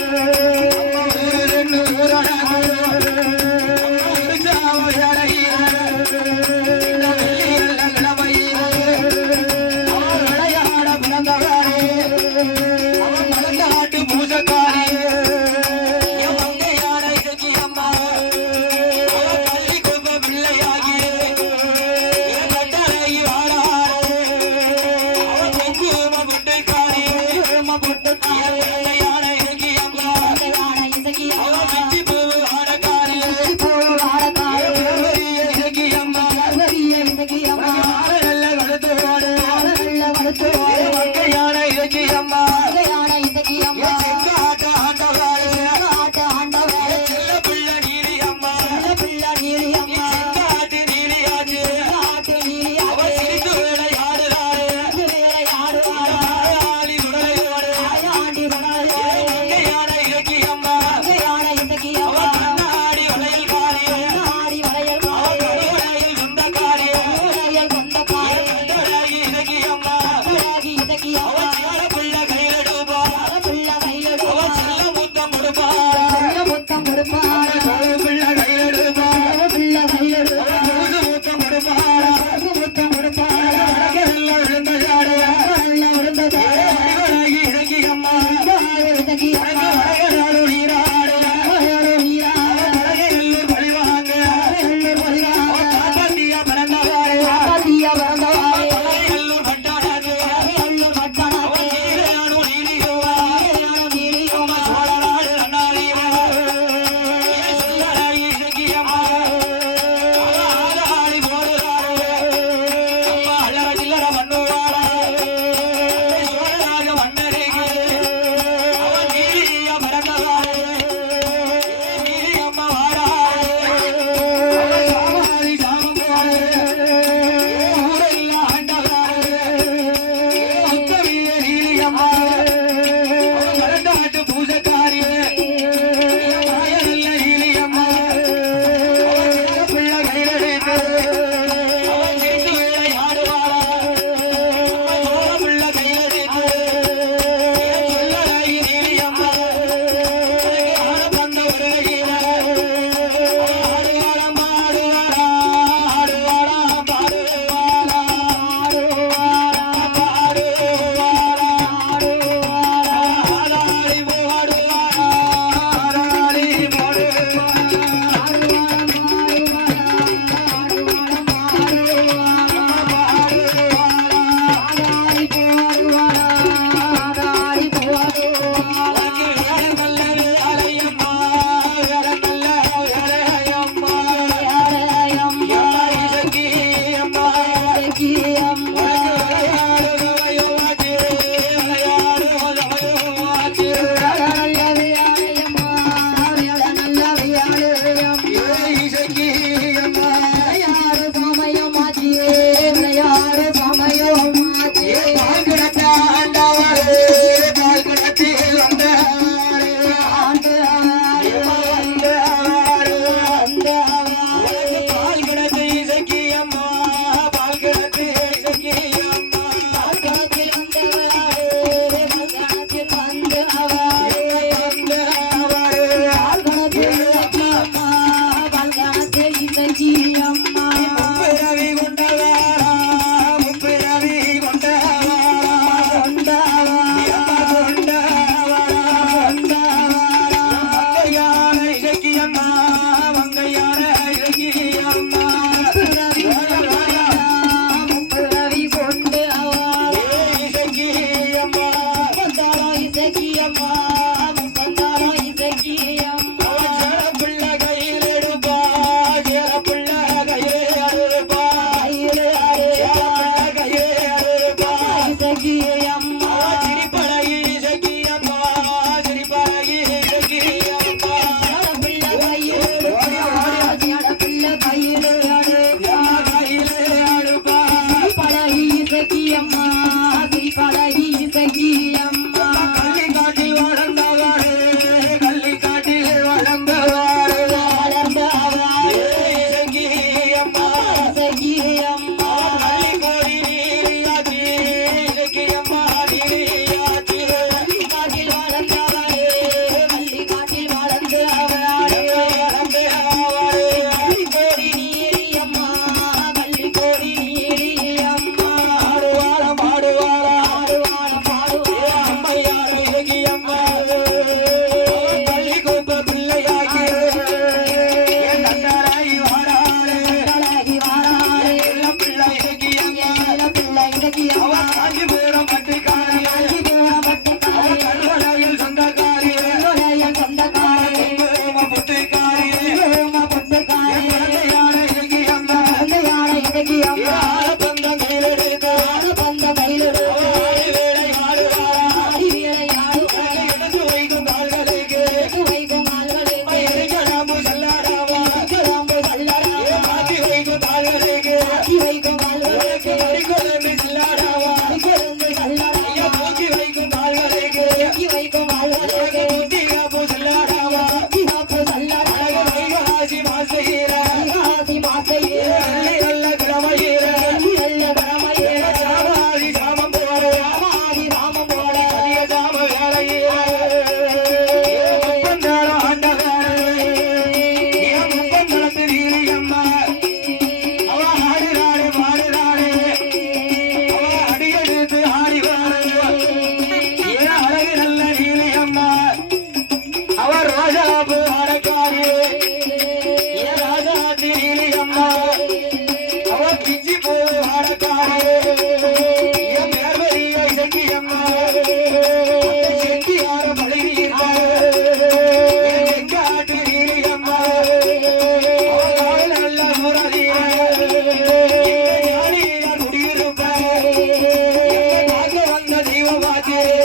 Música Yeah. Okay.